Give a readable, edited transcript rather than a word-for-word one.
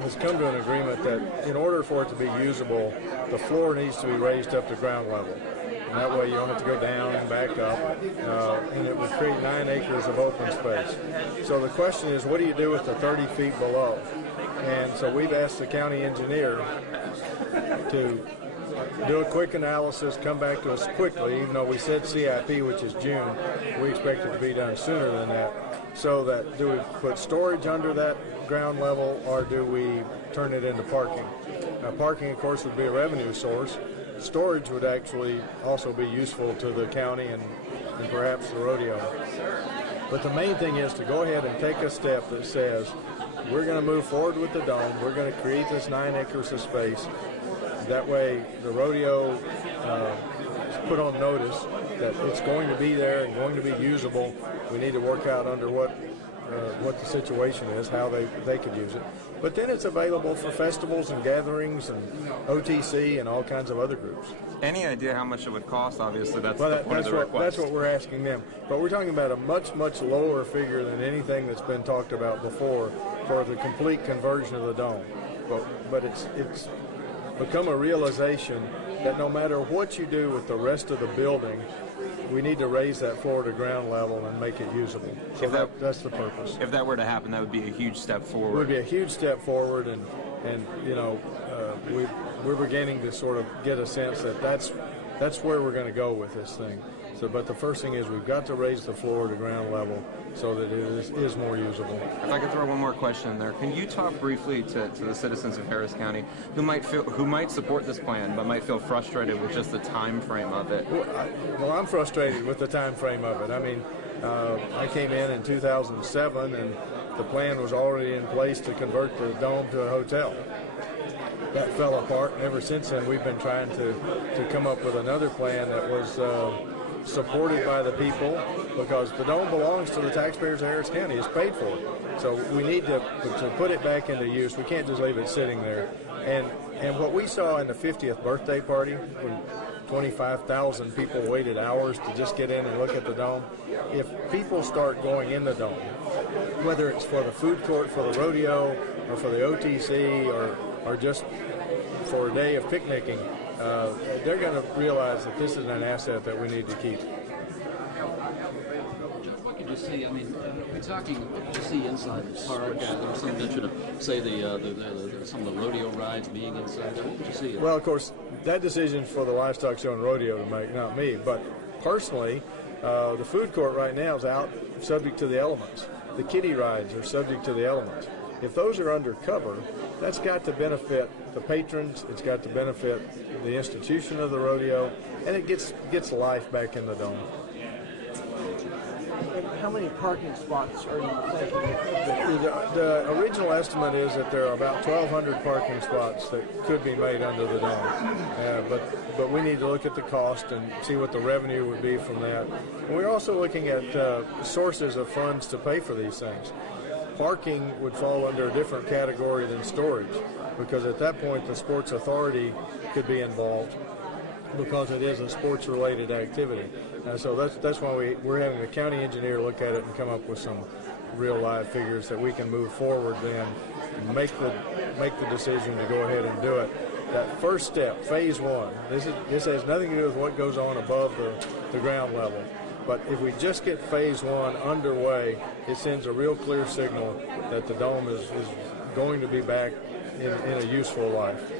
has come to an agreement that in order for it to be usable, the floor needs to be raised up to ground level. And that way you don't have to go down and back up, and it would create 9 acres of open space. So the question is, what do you do with the 30 feet below? And so we've asked the county engineer to do a quick analysis, come back to us quickly, even though we said CIP, which is June. We expect it to be done sooner than that. So that, do we put storage under that ground level, or do we turn it into parking? Parking, of course, would be a revenue source. Storage would actually also be useful to the county and perhaps the rodeo. But the main thing is to go ahead and take a step that says, we're going to move forward with the dome. We're going to create this 9 acres of space. That way the rodeo is put on notice that it's going to be there and going to be usable. We need to work out under what the situation is, how they could use it. But then it's available for festivals and gatherings and OTC and all kinds of other groups. Any idea how much it would cost? Obviously, that's the point of the request. That's what we're asking them. But we're talking about a much, much lower figure than anything that's been talked about before for the complete conversion of the dome. But it's become a realization that no matter what you do with the rest of the building, we need to raise that floor to ground level and make it usable. So that's the purpose. If that were to happen, that would be a huge step forward. It would be a huge step forward, and you know, we're beginning to sort of get a sense that that's where we're going to go with this thing. So, but the first thing is we've got to raise the floor to ground level so that it is more usable. If I could throw one more question in there, can you talk briefly to the citizens of Harris County who might support this plan but might feel frustrated with just the time frame of it? Well, I'm frustrated with the time frame of it. I mean, I came in 2007, and the plan was already in place to convert the dome to a hotel. That fell apart, and ever since then we've been trying to come up with another plan that was supported by the people, because the dome belongs to the taxpayers of Harris County. It's paid for. So we need to put it back into use. We can't just leave it sitting there. And what we saw in the 50th birthday party, when 25,000 people waited hours to just get in and look at the dome, if people start going in the dome, whether it's for the food court, for the rodeo, or for the OTC, or just for a day of picnicking, they're going to realize that this is an asset that we need to keep. What could you see? I mean, we're talking. What could you see inside the park? There was some mention of, say, some of the rodeo rides being inside there. What would you see? Well, of course, that decision's for the livestock show and rodeo to make, not me. But personally, the food court right now is out, subject to the elements. The kiddie rides are subject to the elements. If those are undercover, that's got to benefit the patrons, it's got to benefit the institution of the rodeo, and it gets life back in the dome. And how many parking spots are you thinking? The original estimate is that there are about 1,200 parking spots that could be made under the dome. But we need to look at the cost and see what the revenue would be from that. And we're also looking at sources of funds to pay for these things. Parking would fall under a different category than storage, because at that point the Sports Authority could be involved, because it is a sports-related activity. So that's why we're having the county engineer look at it and come up with some real live figures that we can move forward then and make the decision to go ahead and do it. That first step, phase one, this has nothing to do with what goes on above the ground level. But if we just get phase one underway, it sends a real clear signal that the dome is going to be back in a useful life.